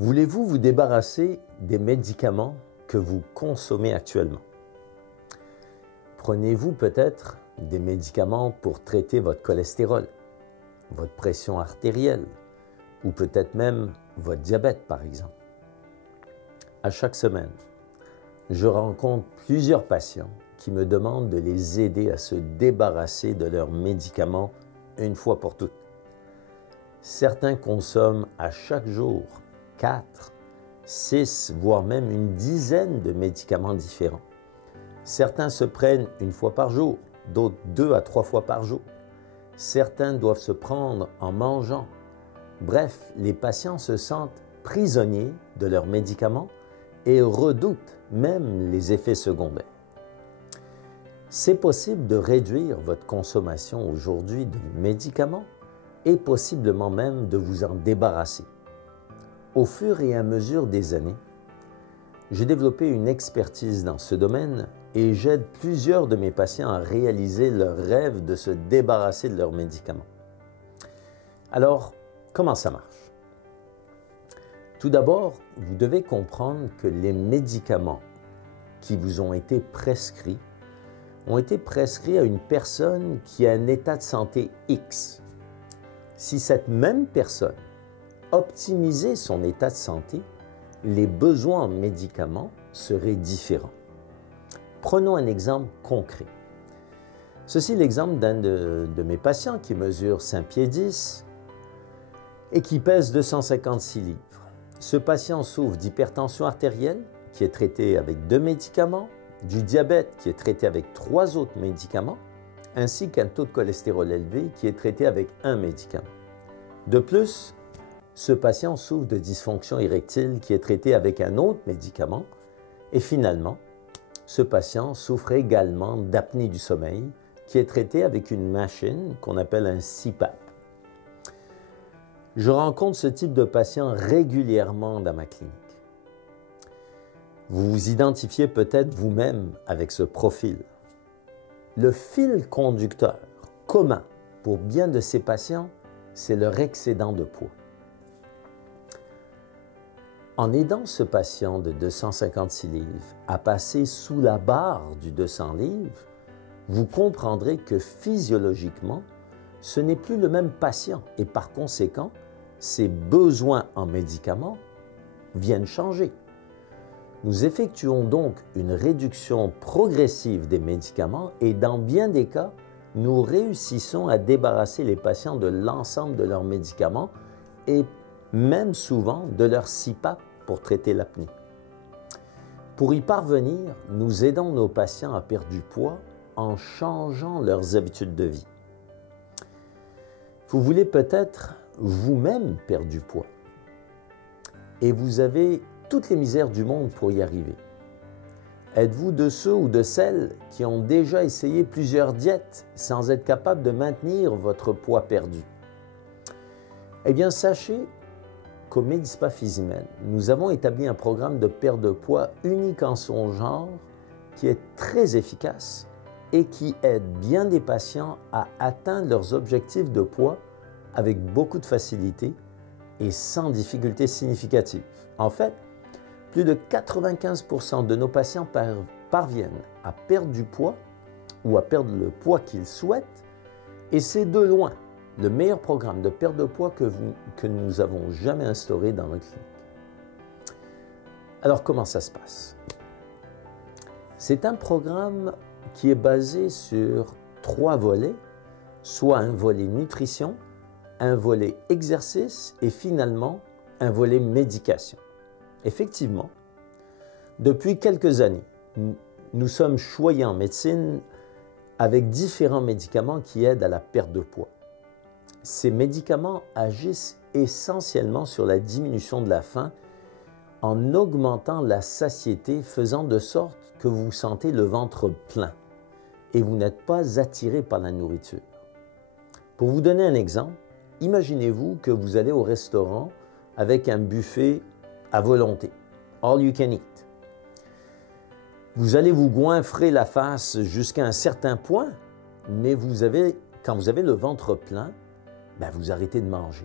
Voulez-vous vous débarrasser des médicaments que vous consommez actuellement? Prenez-vous peut-être des médicaments pour traiter votre cholestérol, votre pression artérielle ou peut-être même votre diabète par exemple. À chaque semaine, je rencontre plusieurs patients qui me demandent de les aider à se débarrasser de leurs médicaments une fois pour toutes. Certains consomment à chaque jour 4, 6, voire même une dizaine de médicaments différents. Certains se prennent une fois par jour, d'autres 2 à 3 fois par jour. Certains doivent se prendre en mangeant. Bref, les patients se sentent prisonniers de leurs médicaments et redoutent même les effets secondaires. C'est possible de réduire votre consommation aujourd'hui de médicaments et possiblement même de vous en débarrasser. Au fur et à mesure des années, j'ai développé une expertise dans ce domaine et j'aide plusieurs de mes patients à réaliser leur rêve de se débarrasser de leurs médicaments. Alors, comment ça marche? Tout d'abord, vous devez comprendre que les médicaments qui vous ont été prescrits à une personne qui a un état de santé X. Si cette même personne optimisait son état de santé, les besoins en médicaments seraient différents. Prenons un exemple concret. Ceci est l'exemple d'un de mes patients qui mesure 5 pieds 10 et qui pèse 256 livres. Ce patient souffre d'hypertension artérielle qui est traitée avec 2 médicaments, du diabète qui est traité avec 3 autres médicaments, ainsi qu'un taux de cholestérol élevé qui est traité avec 1 médicament. De plus, ce patient souffre de dysfonction érectile qui est traité avec un autre médicament et finalement, ce patient souffre également d'apnée du sommeil qui est traité avec une machine qu'on appelle un CPAP. Je rencontre ce type de patient régulièrement dans ma clinique. Vous vous identifiez peut-être vous-même avec ce profil. Le fil conducteur commun pour bien de ces patients, c'est leur excédent de poids. En aidant ce patient de 256 livres à passer sous la barre du 200 livres, vous comprendrez que physiologiquement, ce n'est plus le même patient et par conséquent, ses besoins en médicaments viennent changer. Nous effectuons donc une réduction progressive des médicaments et dans bien des cas, nous réussissons à débarrasser les patients de l'ensemble de leurs médicaments et même souvent de leur CPAP pour traiter l'apnée. Pour y parvenir, nous aidons nos patients à perdre du poids en changeant leurs habitudes de vie. Vous voulez peut-être vous-même perdre du poids et vous avez toutes les misères du monde pour y arriver. Êtes-vous de ceux ou de celles qui ont déjà essayé plusieurs diètes sans être capable de maintenir votre poids perdu? Eh bien, sachez qu'au Medispa Physimène, nous avons établi un programme de perte de poids unique en son genre qui est très efficace et qui aide bien des patients à atteindre leurs objectifs de poids avec beaucoup de facilité et sans difficulté significative. En fait, plus de 95% de nos patients parviennent à perdre du poids ou à perdre le poids qu'ils souhaitent et c'est de loin le meilleur programme de perte de poids que nous avons jamais instauré dans notre clinique. Alors, comment ça se passe? C'est un programme qui est basé sur 3 volets, soit un volet nutrition, un volet exercice et finalement un volet médication. Effectivement, depuis quelques années, nous sommes choyés en médecine avec différents médicaments qui aident à la perte de poids. Ces médicaments agissent essentiellement sur la diminution de la faim en augmentant la satiété, faisant de sorte que vous vous sentez le ventre plein et vous n'êtes pas attiré par la nourriture. Pour vous donner un exemple, imaginez-vous que vous allez au restaurant avec un buffet à volonté, all you can eat. Vous allez vous goinfrer la face jusqu'à un certain point, mais quand vous avez le ventre plein, vous arrêtez de manger.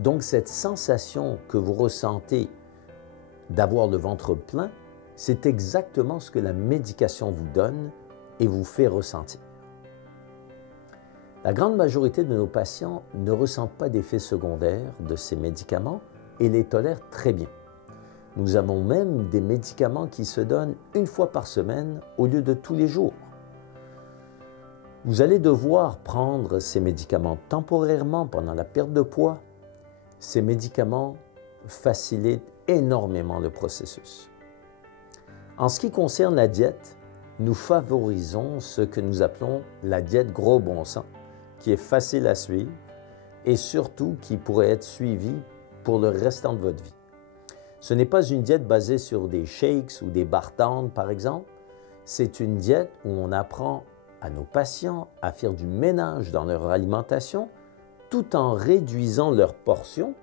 Donc cette sensation que vous ressentez d'avoir le ventre plein, c'est exactement ce que la médication vous donne et vous fait ressentir. La grande majorité de nos patients ne ressentent pas d'effets secondaires de ces médicaments et les tolèrent très bien. Nous avons même des médicaments qui se donnent une fois par semaine au lieu de tous les jours. Vous allez devoir prendre ces médicaments temporairement pendant la perte de poids. Ces médicaments facilitent énormément le processus. En ce qui concerne la diète, nous favorisons ce que nous appelons la diète gros bon sens, qui est facile à suivre et surtout qui pourrait être suivie pour le restant de votre vie. Ce n'est pas une diète basée sur des shakes ou des barres tendres, par exemple. C'est une diète où on apprend à nos patients à faire du ménage dans leur alimentation tout en réduisant leurs portions,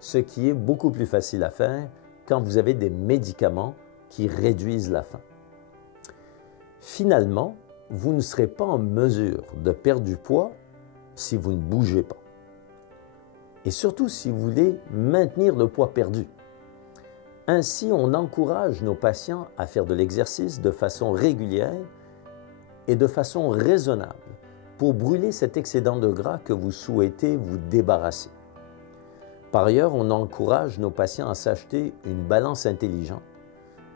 ce qui est beaucoup plus facile à faire quand vous avez des médicaments qui réduisent la faim. Finalement, vous ne serez pas en mesure de perdre du poids si vous ne bougez pas. Et surtout si vous voulez maintenir le poids perdu. Ainsi, on encourage nos patients à faire de l'exercice de façon régulière et de façon raisonnable pour brûler cet excédent de gras que vous souhaitez vous débarrasser. Par ailleurs, on encourage nos patients à s'acheter une balance intelligente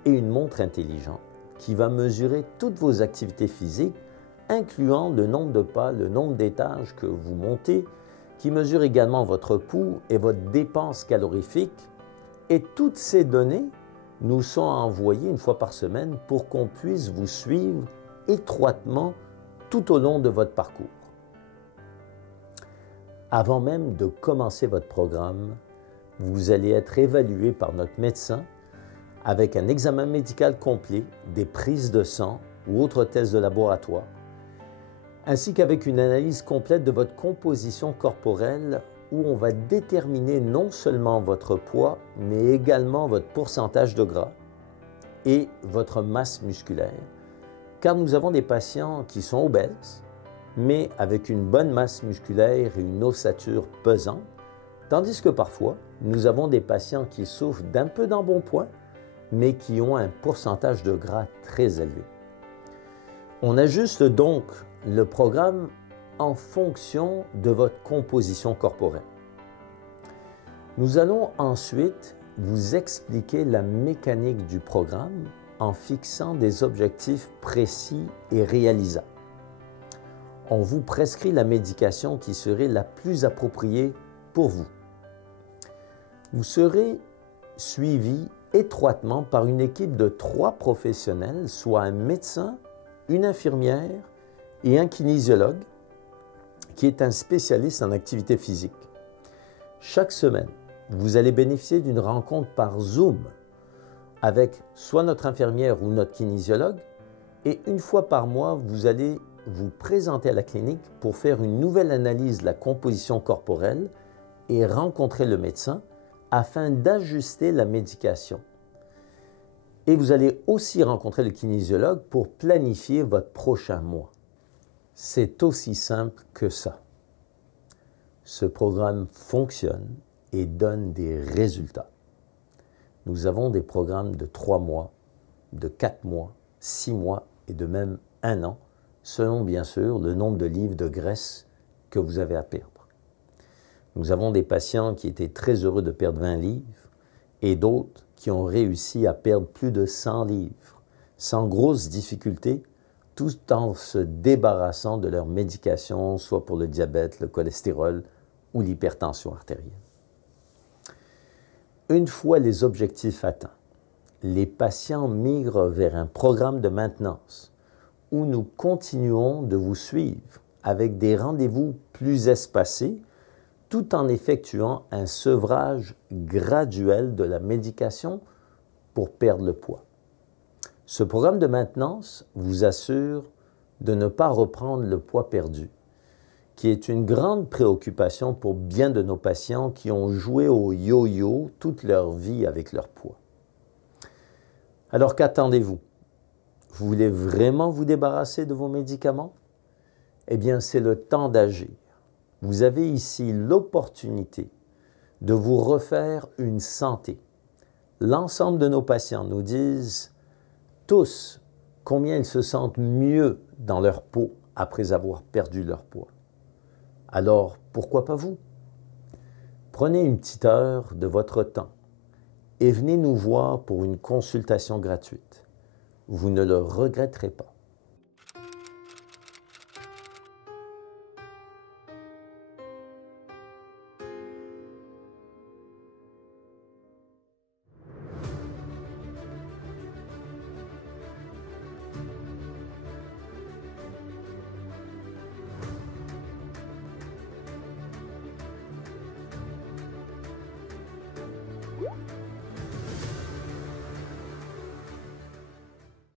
et une montre intelligente qui va mesurer toutes vos activités physiques, incluant le nombre de pas, le nombre d'étages que vous montez, qui mesure également votre pouls et votre dépense calorifique. Et toutes ces données nous sont envoyées une fois par semaine pour qu'on puisse vous suivre étroitement tout au long de votre parcours. Avant même de commencer votre programme, vous allez être évalué par notre médecin avec un examen médical complet, des prises de sang ou autres tests de laboratoire, ainsi qu'avec une analyse complète de votre composition corporelle où on va déterminer non seulement votre poids, mais également votre pourcentage de gras et votre masse musculaire, car nous avons des patients qui sont obèses, mais avec une bonne masse musculaire et une ossature pesante, tandis que parfois, nous avons des patients qui souffrent d'un peu d'embonpoint, mais qui ont un pourcentage de gras très élevé. On ajuste donc le programme en fonction de votre composition corporelle. Nous allons ensuite vous expliquer la mécanique du programme en fixant des objectifs précis et réalisables. On vous prescrit la médication qui serait la plus appropriée pour vous. Vous serez suivi étroitement par une équipe de 3 professionnels, soit un médecin, une infirmière et un kinésiologue, qui est un spécialiste en activité physique. Chaque semaine, vous allez bénéficier d'une rencontre par Zoom avec soit notre infirmière ou notre kinésiologue, et une fois par mois, vous allez vous présenter à la clinique pour faire une nouvelle analyse de la composition corporelle et rencontrer le médecin afin d'ajuster la médication. Et vous allez aussi rencontrer le kinésiologue pour planifier votre prochain mois. C'est aussi simple que ça. Ce programme fonctionne et donne des résultats. Nous avons des programmes de 3 mois, de 4 mois, 6 mois et de même 1 an, selon bien sûr le nombre de livres de graisse que vous avez à perdre. Nous avons des patients qui étaient très heureux de perdre 20 livres et d'autres qui ont réussi à perdre plus de 100 livres, sans grosse difficulté, tout en se débarrassant de leur médication, soit pour le diabète, le cholestérol ou l'hypertension artérielle. Une fois les objectifs atteints, les patients migrent vers un programme de maintenance où nous continuons de vous suivre avec des rendez-vous plus espacés tout en effectuant un sevrage graduel de la médication pour perdre le poids. Ce programme de maintenance vous assure de ne pas reprendre le poids perdu, qui est une grande préoccupation pour bien de nos patients qui ont joué au yo-yo toute leur vie avec leur poids. Alors qu'attendez-vous? Vous voulez vraiment vous débarrasser de vos médicaments? Eh bien, c'est le temps d'agir. Vous avez ici l'opportunité de vous refaire une santé. L'ensemble de nos patients nous disent tous combien ils se sentent mieux dans leur peau après avoir perdu leur poids. Alors, pourquoi pas vous? Prenez une petite heure de votre temps et venez nous voir pour une consultation gratuite. Vous ne le regretterez pas.